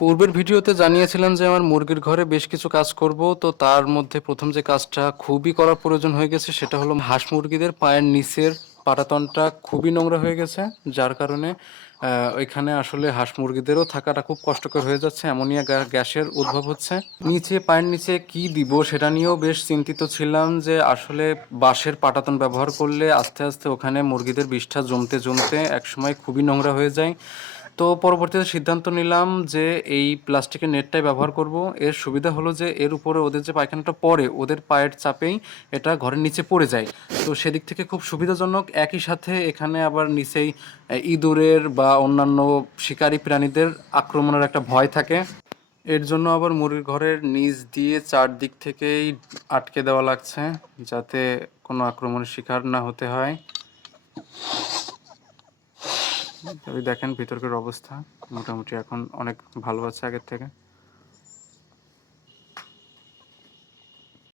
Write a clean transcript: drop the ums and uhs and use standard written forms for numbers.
পূর্বের ভিডিওতে জানিয়েছিলাম যে আমার মুরগির ঘরে বেশ কিছু কাজ করব, তো তার মধ্যে প্রথম যে কাজটা খুবই করার প্রয়োজন হয়ে গেছে সেটা হলো হাঁস মুরগিদের পায়ের নিচের পাটাতনটা খুবই নোংরা হয়ে গেছে, যার কারণে ওইখানে আসলে হাঁস মুরগিদেরও থাকাটা খুব কষ্টকর হয়ে যাচ্ছে, অ্যামোনিয়া গ্যাসের উদ্ভব হচ্ছে। নিচে পায়ের নিচে কি দিব সেটা নিয়েও বেশ চিন্তিত ছিলাম যে আসলে বাঁশের পাটাতন ব্যবহার করলে আস্তে আস্তে ওখানে মুরগিদের বিষ্ঠা জমতে জমতে একসময় খুবই নোংরা হয়ে যায়। তো পরবর্তীতে সিদ্ধান্ত নিলাম যে এই প্লাস্টিকের নেটটাই ব্যবহার করব। এর সুবিধা হলো যে এর উপরে ওদের যে পায়খানাটা পড়ে ওদের পায়ের চাপেই এটা ঘরের নিচে পড়ে যায়, তো সেদিক থেকে খুব সুবিধাজনক। একই সাথে এখানে আবার নিচেই ইঁদুরের বা অন্যান্য শিকারী প্রাণীদের আক্রমণের একটা ভয় থাকে। এর জন্য আবার মুরগির ঘরের নিচ দিয়ে চারদিক থেকেই আটকে দেওয়া লাগছে যাতে কোনো আক্রমণের শিকার না হতে হয়। তবে দেখেন ভিতরকার অবস্থা মোটামুটি এখন অনেক ভালো আছে আগের থেকে।